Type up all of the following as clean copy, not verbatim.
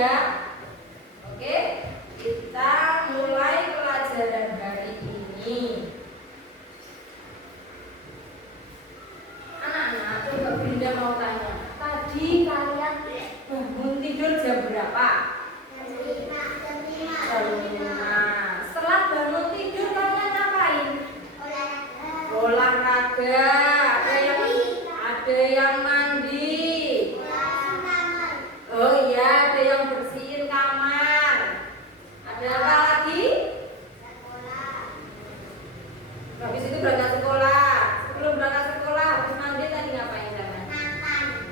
ya. Oke, kita mulai pelajaran hari ini. Anak-anak, coba Bunda mau tanya, tadi kalian bangun tidur jam berapa? Jam 5. Setelah bangun tidur kalian ngapain? Olahraga. Ada yang mandi. Oh iya, ada yang bersihin kamar. Ada apa lagi? Habis itu berangkat sekolah. Sebelum berangkat sekolah, habis mandi tadi ngapain jangan?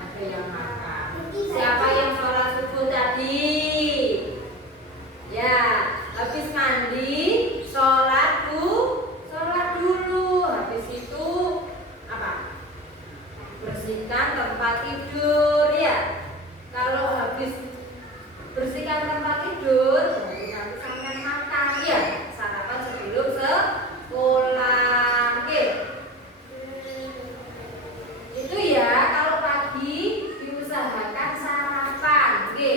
Ada yang makan. Siapa yang sholat subuh tadi? Ya, habis mandi, sholat dulu. Habis itu apa? Bersihkan tempat tidur ya. Kalau habis bersihkan tempat tidur, baru nanti sampai makan ya. Sarapan sebelum sekolah. Oke. Itu ya, kalau pagi diusahakan sarapan, oke.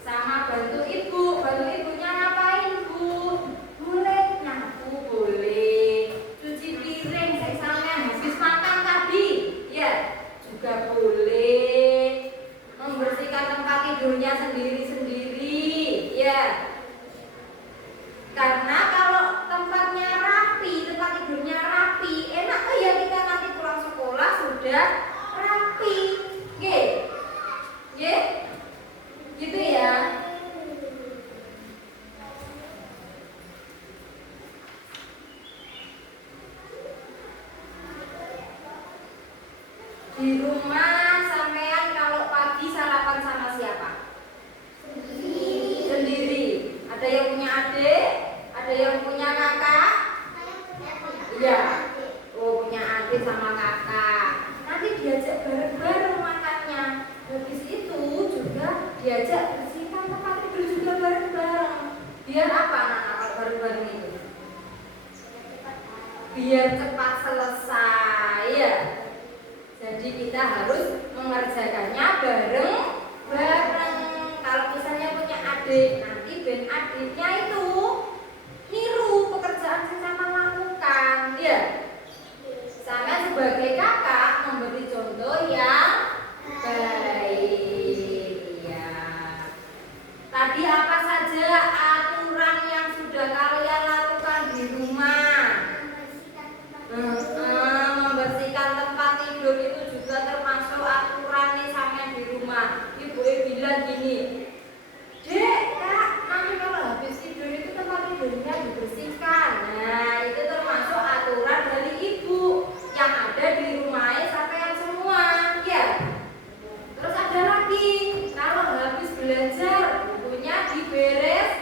Sama bantu ibu. Bantu ibunya ngapain, Bu? Boleh nyapu, boleh. Cuci piring, saya sampean habis makan tadi. Ya, juga boleh. Membersihkan tempat tidurnya sendiri-sendiri, ya. Karena kalau tempatnya rapi, tempat tidurnya rapi, enak tuh ya kita nanti pulang sekolah sudah rapi. Oke. Oke? Gitu ya. Di rumah sampean kalau pagi sarapan sama siapa? Sendiri. Ada yang punya adik? Ada yang punya kakak? Iya. Oh, punya adik sama kakak. Nanti diajak bareng-bareng makannya. Habis itu juga diajak bersihkan tempat tidur juga bareng-bareng. Biar apa anak-anak kalau bareng-bareng itu? Biar cepat selesai ya. Jadi kita harus mengerjakannya bareng-bareng. Kalau misalnya punya adik, nanti ben adiknya itu niru pekerjaan yang sama lakukan, ya. Saya sebagai kakak memberi contoh yang baik, ya. Tadi apa saja aturan yang sudah kalian lakukan di rumah? Membersihkan tempat tidur itu juga termasuk aturan nih sampean di rumah. Ibu bilang gini, Dek, Kak, nanti kalau habis tidur itu tempat tidurnya dibersihkan. Nah, itu termasuk aturan dari ibu yang ada di rumahnya sampean semua, ya. Terus ada lagi, kalau habis belajar bukunya dibereskan,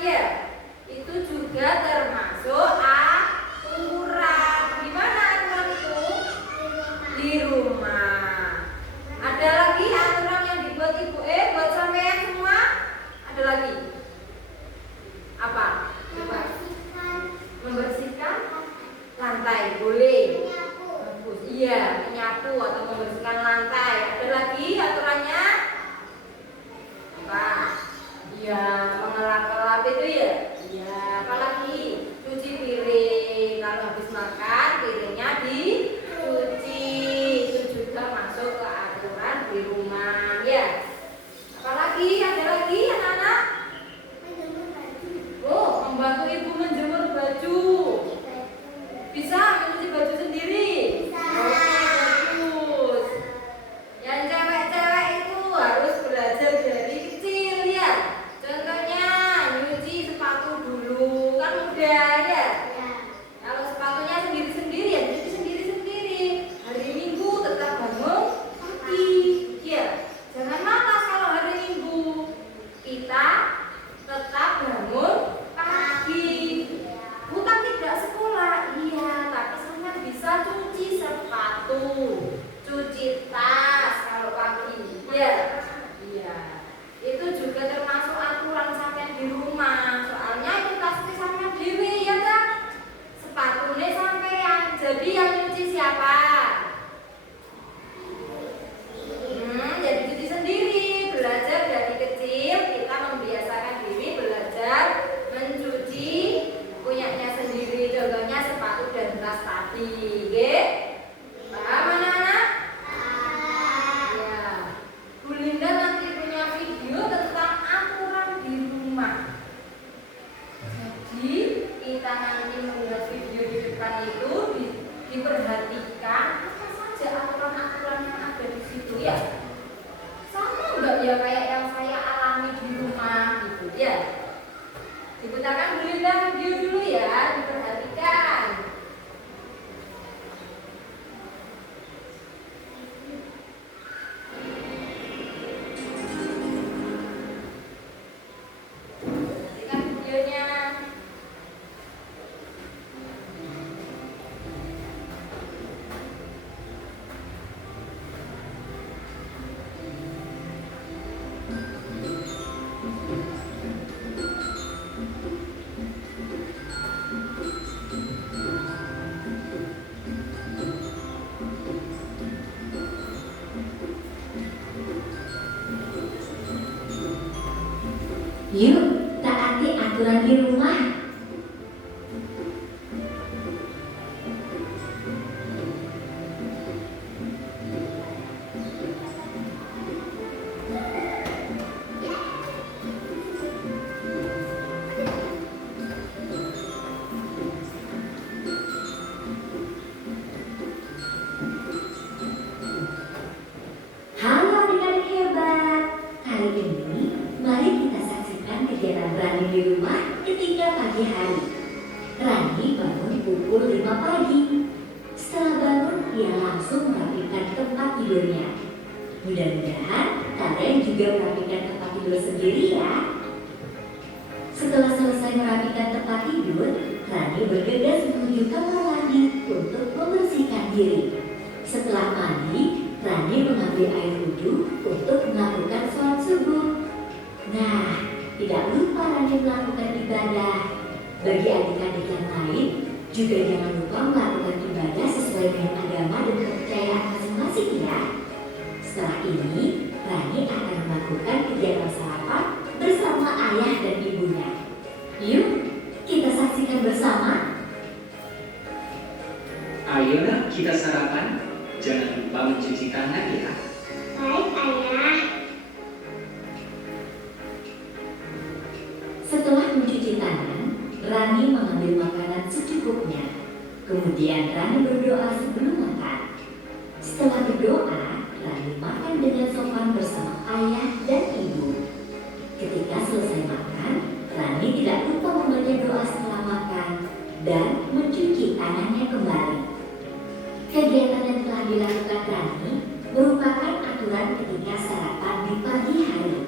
ya. Itu juga termasuk aturan. Di mana aturan itu? Di rumah. Ada lagi aturan yang dibuat ibu buat sampean semua? Ada lagi? Apa? Coba. Membersihkan lantai, boleh. Iya, menyapu atau membersihkan lantai. Ada lagi aturannya? Apa? kayak yang saya alami di rumah gitu ya. Diputarkan video dulu ya, diperhatikan. Perhatikan videonya. Yuk, taati aturan di rumah. Halo adik-adik hebat. Kali ini, mari kita saksikan kegiatan Rani di rumah ketika pagi hari. Rani bangun pukul 5 pagi. Setelah bangun, dia langsung merapikan tempat tidurnya. Mudah-mudahan kalian juga merapikan tempat tidur sendiri ya. Setelah selesai merapikan tempat tidur, Rani bergegas menuju kamar mandi untuk membersihkan diri. Setelah mandi, Rani mengambil air wudhu untuk melakukan sholat subuh. Nah, tidak lupa Rani melakukan ibadah. Bagi adik-adik yang lain, juga jangan lupa melakukan ibadah sesuai dengan agama dan kepercayaan masing-masing ya. Setelah ini, Rani akan melakukan kegiatan sarapan bersama ayah dan ibunya. Yuk, kita saksikan bersama. Ayolah kita sarapan. Jangan lupa mencuci tangan ya. Baik, ayah. Setelah mencuci tangan, Rani mengambil makanan secukupnya. Kemudian Rani berdoa sebelum makan. Setelah berdoa, Rani makan dengan sopan bersama ayah dan ibu. Ketika selesai makan, Rani tidak lupa membaca doa setelah makan dan mencuci tangannya kembali. Kegiatan yang telah dilakukan Rani merupakan aturan ketika sarapan di pagi hari.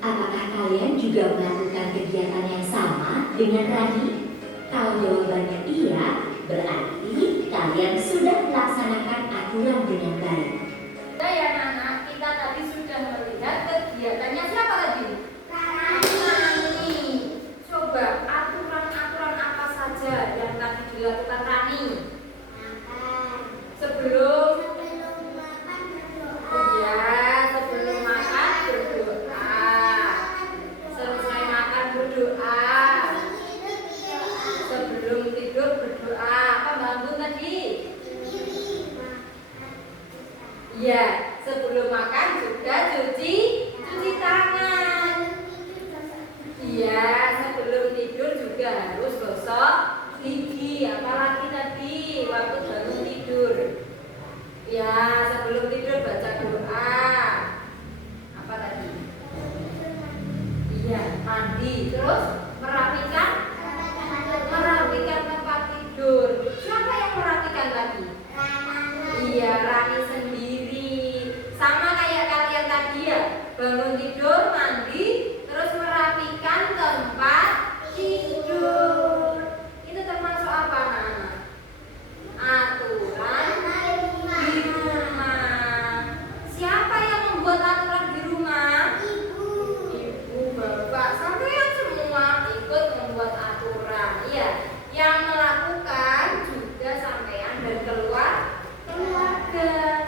Apakah kalian juga melakukan kegiatan yang sama dengan Rani? Kalau jawabannya iya, berarti kalian sudah melaksanakan aturan dengan baik. Nah ya anak-anak, kita tadi sudah melihat kegiatannya siapa tadi? Rani. Coba aturan-aturan apa saja yang tadi dilakukan Rani? Sebelum sebelum makan berdoa. Selesai makan berdoa. Sebelum tidur berdoa. Apa Mbak Ambun tadi? Iya, sebelum makan juga cuci tangan. Iya, sebelum tidur juga harus gosok gigi. Apalagi tadi waktu bangun tidur. Ya, sebelum tidur baca doa. Apa tadi? Iya, mandi. Terus merapikan tempat tidur. Siapa yang merapikan tadi? Iya, Rani sendiri. Sama kayak kalian tadi ya. Bangun tidur, mandi, terus merapikan tempat tidur. Itu termasuk apa, anak-anak? Aturan di rumah. Siapa yang membuat aturan di rumah? Ibu, bapak, sampean semua ikut membuat aturan. Iya, yang melakukan juga sampean dan keluarga.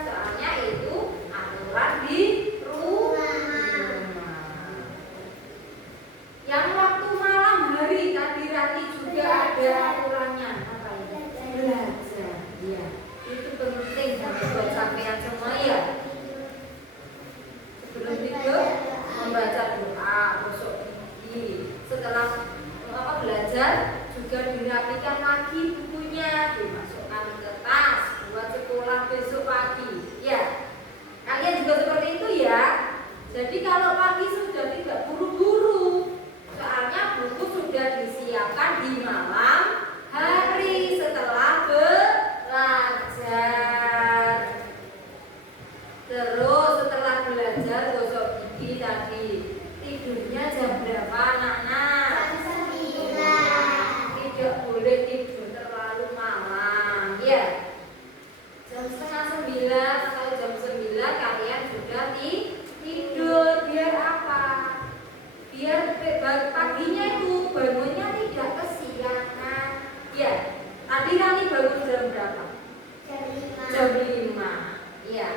Soalnya itu aturan di rumah. tadi? Tidurnya jam berapa anak-anak? Tidak boleh tidur terlalu malam, ya. Jam setengah 9 atau jam 9 kalian sudah tidur. Biar apa? Biar paginya itu bangunnya tidak kesiangan. Ya, tadi Rani bangun jam berapa? Jam 5. Ya.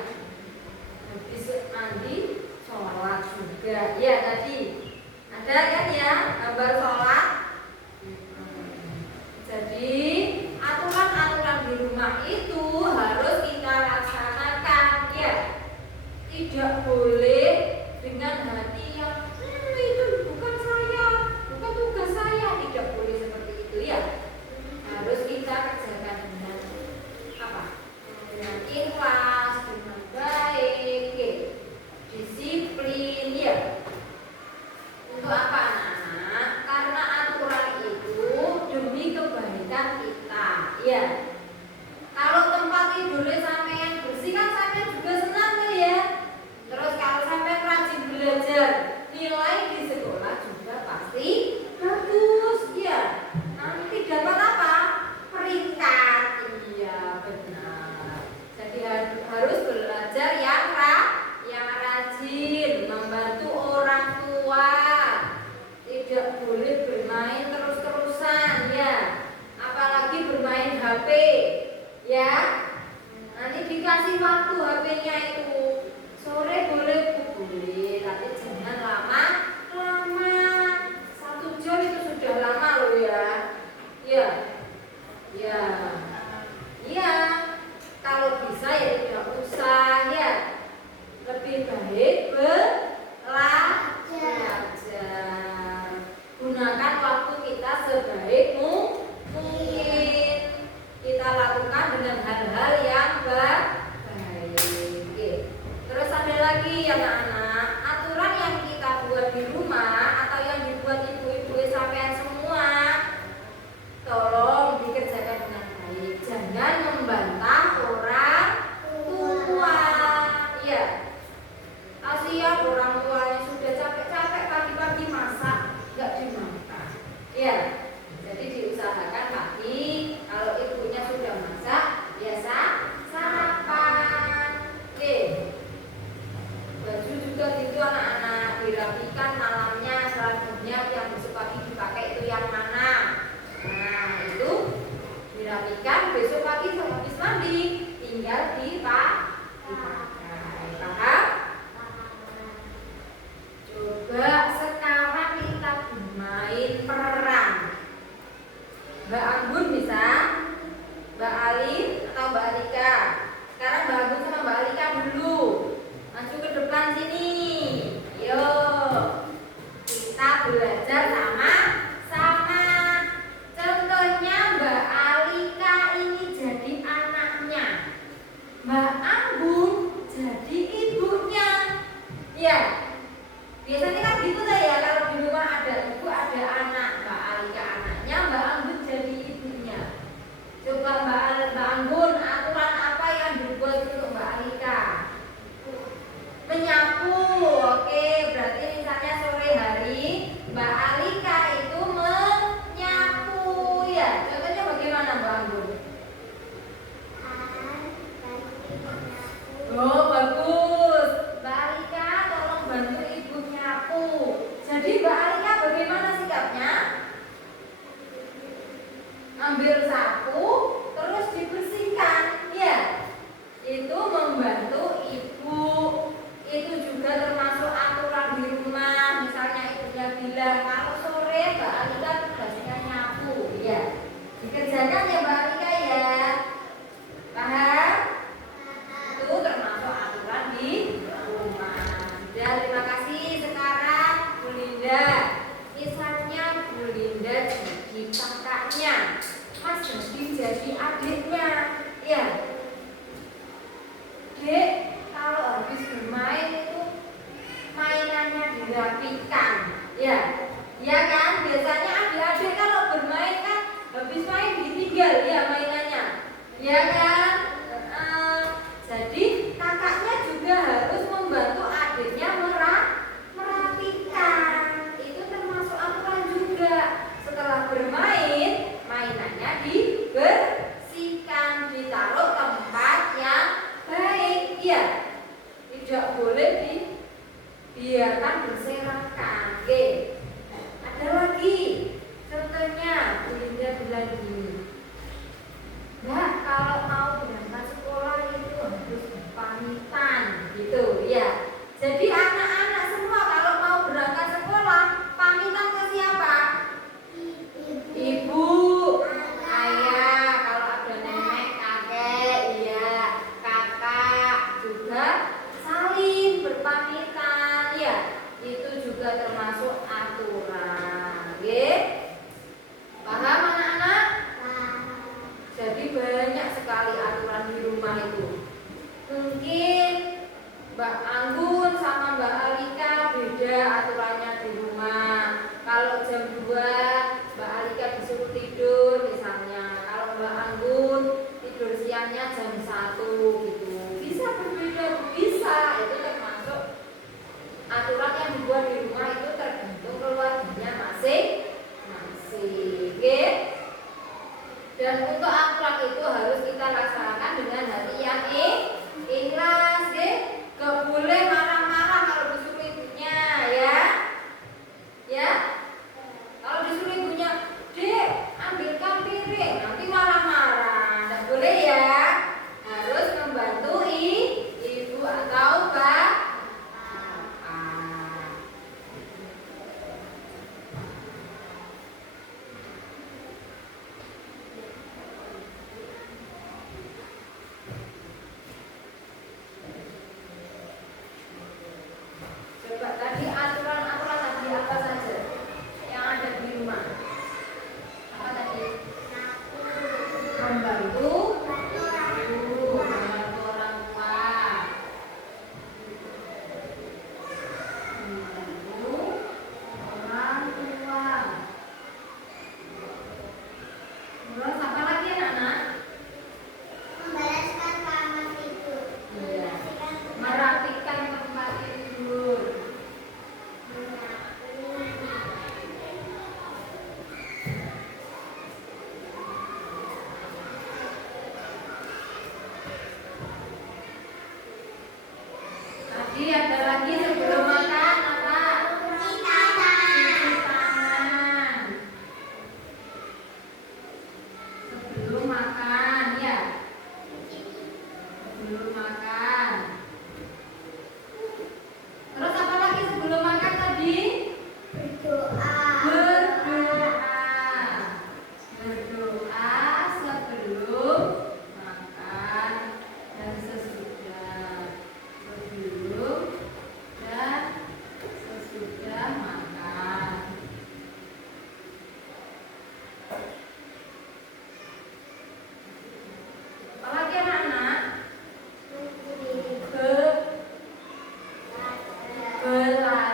Habis mandi, sholat juga. Ya tadi ada kan ya gambar sholat. Jadi aturan-aturan di rumah itu harus kita laksanakan, ya. Tidak boleh dengan hati yang itu bukan saya, bukan tugas saya. Tidak boleh seperti itu, ya. Harus kita kerjakan dengan apa? Dengan ikhlas, dengan baik, ya. Disiplin, ya. Untuk apa anak-anak? Karena aturan itu demi kebaikan kita, ya. Kalau tempat tidurnya sampean bersih kan sampean juga senang kan ya. Terus kalau sampean rajin belajar, nilai di sekolah juga pasti bagus, ya. Nanti dapat apa? Peringkat, iya benar. Jadi harus belajar yang rajin, membantu orang tua. Tidak boleh bermain terus-terusan, ya. Apalagi bermain HP, ya. Nanti dikasih waktu HP-nya itu sore boleh, tapi jangan lama-lama. 1 jam itu sudah lama loh, ya. Ya, ya, ya. Kalau bisa ya tidak usah, ya. Lebih baik belajar. Gunakan waktu kita sebaik mungkin. Kita lakukan dengan hal-hal yang baik. Terus ada lagi ya anak-anak, aturan yang kita buat di rumah atau yang dibuat ibu-ibu sampean semua, tolong dikerjakan dengan baik. Jangan membantah orang tua, ya. Kasihan orang tuanya sudah capek-capek pagi-pagi masak, nggak dimakan, ya. Jadi diusahakan pagi, kalau ibunya sudah masak, biasa sarapan. Oke. Baju juga gitu anak-anak, dirapikan malamnya, seragamnya yang besok pagi dipakai itu yang mana. Nah itu dirapikan, besok pagi habis mandi tinggal dipakai. Paham? Coba sekarang kita bermain peran. Mbak Anggun bisa, Mbak Alin atau Mbak Alika. Sekarang Mbak Anggun sama Mbak Alika dulu. Maju ke depan sini. Yuk. Kita belajar sama-sama. Contohnya Mbak Alika ini jadi anaknya, Mbak Anggun jadi ibunya. Ya. Biasanya kan gitu lah ya, kalau di rumah ada ibu ada anak, Mbak Alika anaknya, Mbak Anggun jadi ibunya. Coba Mbak Anggun, aturan apa yang dibuat untuk Mbak Alika? Menyapu, oke. Berarti misalnya sore hari Mbak Alika itu menyapu, ya. Contohnya bagaimana Mbak Anggun? Oh bagus, Mbak Alika tolong bantu ibu nyapu. Jadi Mbak Alika bagaimana sikapnya? Ambil sapu terus dibersihkan, ya. Itu membantu ibu. Itu juga termasuk aturan di rumah. Misalnya ibunya bilang kalau sore Mbak Alika tugasnya nyapu, ya. Dikerjakan ya Mbak Alika, ya. Paham? Itu termasuk aturan di rumah. Dan terima kasih. Sekarang Bu Linda, misalnya Bu Linda jadi kakaknya, Mas jadi adiknya, ya. Dek, kalau habis bermain itu mainannya dirapikan, ya. Ya kan, biasanya adik-adik kalau bermain kan habis main ditinggal ya mainannya, ya kan. Jadi kakaknya juga harus membantu adiknya merapikan. biarkan berserakan. Oke. Ada lagi contohnya Bu Linda bilang gini, Mbak, kalau mau berangkat sekolah itu harus pamitan gitu ya. Jadi anak-anak semua kalau mau berangkat sekolah pamitan ke siapa? Ibu, ayah, kalau ada nenek, kakek, iya, kakak juga saling berpamitan ya. Itu juga termasuk aturan. Oke? Paham anak-anak? Jadi banyak sekali aturan di rumah itu. Mungkin Mbak Anggun sama Mbak Alika beda aturannya di rumah. Kalau jam 2 Mbak Alika disuruh tidur misalnya. Kalau Mbak Anggun tidur siangnya jam 1 gitu. Bisa berbeda, bisa. Itu termasuk aturan yang dibuat di rumah, itu tergantung keluarganya masing-masing. Oke? Dan untuk aturan itu harus kita laksanakan dengan hati yang ikhlas. Oke? Gak boleh marah-marah kalau disuruh ibunya ya. Ya? Kalau disuruh ibunya, Dek, ambilkan piring, nanti marah-marah. Gak boleh ya. Harus membantu ibu atau bapak. Coba tadi aturan-aturan tadi apa saja yang ada di rumah? Apa tadi? Membantu orang tua. Membantu orang tua. Terus apa lagi anak-anak? Membereskan kamar tidur. Iya. Merapikan tempat tidur. Tadi ada lagi sebelum makan apa? Cuci tangan. Sebelum makan ya. Sebelum makan. Terus apa lagi sebelum makan tadi? Berdoa. Berdoa sebelum makan dan sesudah. Sebelum dan sesudah makan. Apalagi anak-anak? Belajar.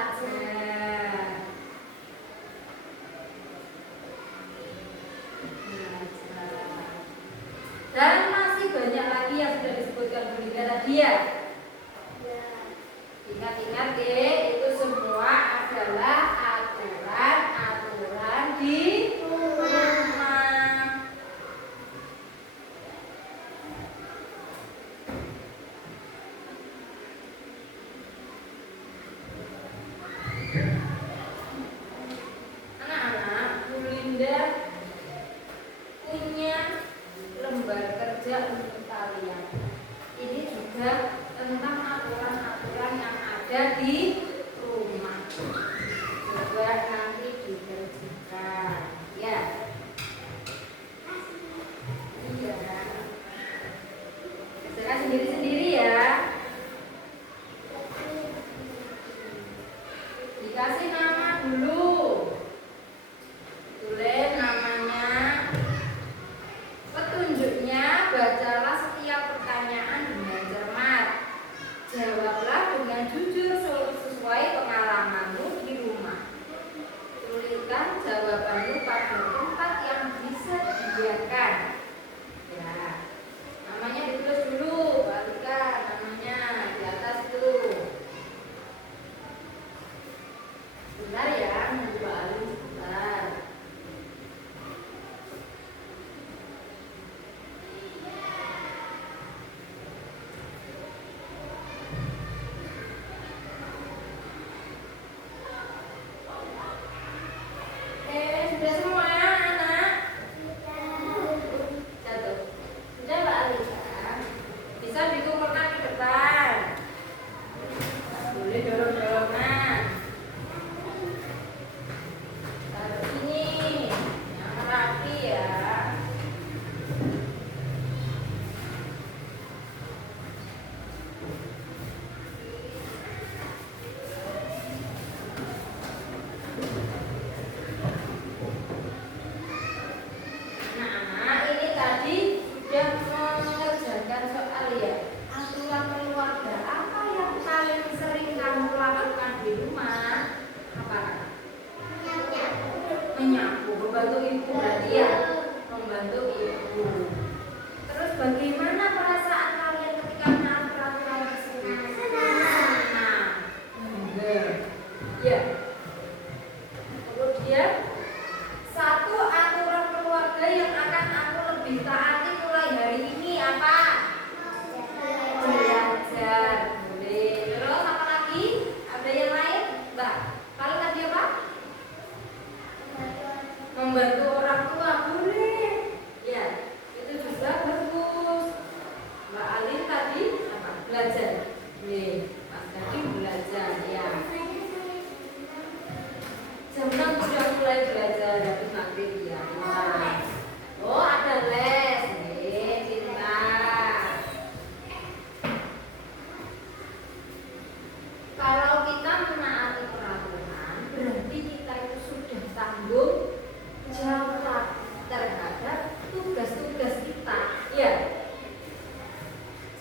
Dan masih banyak lagi yang sudah disebutkan Bu Linda tadi ya. Ingat-ingat deh, itu semua adalah aturan-aturan di rumah. Anak-anak, Bu Linda punya lembar kerja untuk kalian. Ini juga tentang aturan-aturan yang ada di rumah. Coba nanti dikerjakan, ya. Iya. Kerjakan sendiri-sendiri ya. Dikasih nama dulu. Tulis namanya. Petunjuknya, bacalah setiap pertanyaan dengan cermat. Jawablah dengan jujur sesuai pengalamanmu di rumah. Tuliskan jawabanmu pada tempat yang bisa dibiarkan. Ya, namanya ditulis dulu, balikan namanya di atas itu. Benar ya? membantu ibu berarti ya, membantu ibu. Terus bagaimana perasaan kalian ketika menaati peraturan tersebut? Senang, bangga. Ya. Kemudian satu aturan keluarga yang akan aku lebih taati mulai hari ini apa? Belajar. Boleh. Terus apa lagi? Ada yang lain? Mbak, kalau tadi apa? Membantu orang tua. Boleh. Ya, itu juga bagus. Mbak Alin tadi apa? Belajar. Boleh. Mas tadi belajar. Ya. Jam 6 sudah mulai belajar habis maghrib ya. Oh, ada les. Nih, pintar. Kalau kita menaati peraturan, berarti kita itu sudah tanggung jawab terhadap tugas-tugas kita. Ya.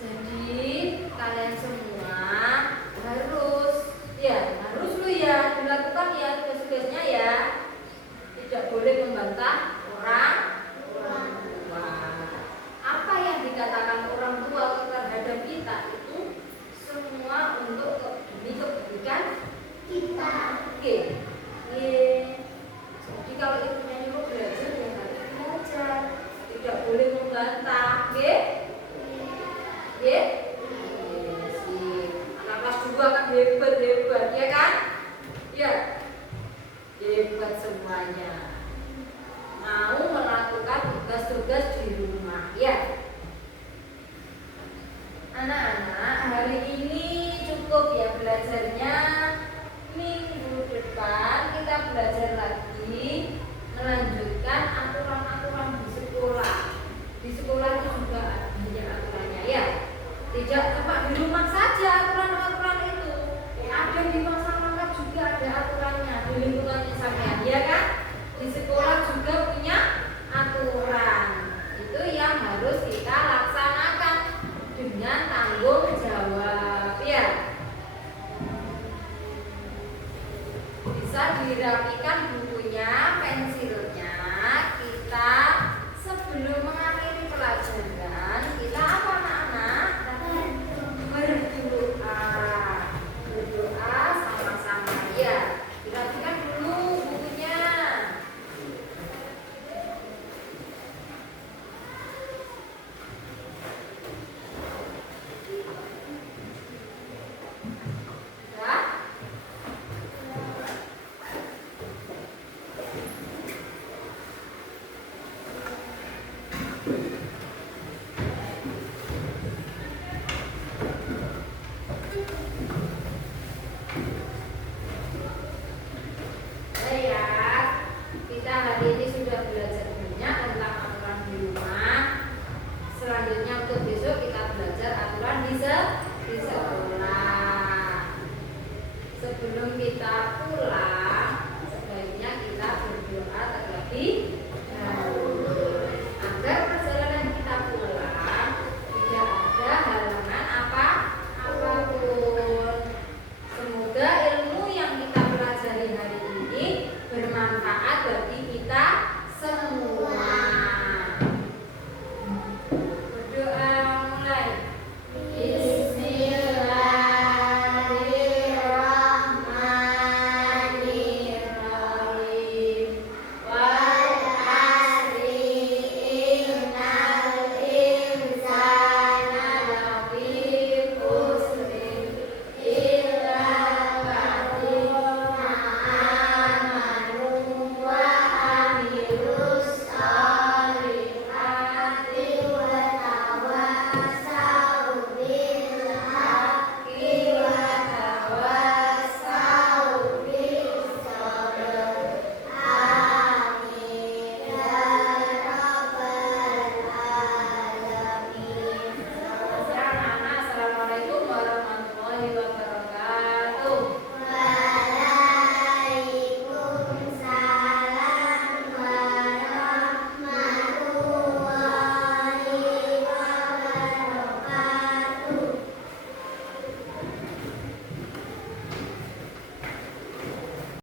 Jadi kalian semua harus lu ya dilakukan ya tugas-tugasnya ya. Tidak boleh membantah orang tua. Apa yang dikatakan orang tua terhadap kita itu semua untuk demi kebaikan kita. Oke. Jadi kalau ibunya nyuruh belajar ya harus belajar. Tidak boleh membantah. Oke? Oke? Anak kelas 2 kan hebat ya kan? Ya. Hebat semuanya. Mau melakukan tugas-tugas di rumah ya. Anak-anak, hari ini cukup ya belajarnya. Minggu depan kita belajar lagi, melanjutkan aturan-aturan di sekolah. Di sekolah itu juga ada banyak aturannya ya. Tidak cuma di rumah saja aturan-aturan itu. Ada di masyarakat juga ada aturannya, di lingkungannya sampean ya kan? Di sekolah juga punya aturan. Itu yang harus kita laksanakan dengan tanggung jawab ya. Bisa dirapikan bukunya, pensilnya. Kita sebelum mengakhiri pelajaran, kita apa anak-anak? Berdoa sama-sama ya. Dirapikan dulu bukunya. Ya. Kita hari ini sudah belajar banyak tentang aturan di rumah. Selanjutnya untuk besok kita belajar aturan di sekolah. Sebelum kita pulang, sebaiknya kita berdoa terlebih dahulu agar perjalanan kita pulang tidak ada halangan apapun. Semoga ilmu yang kita pelajari hari ini bermanfaat bagi kita semua.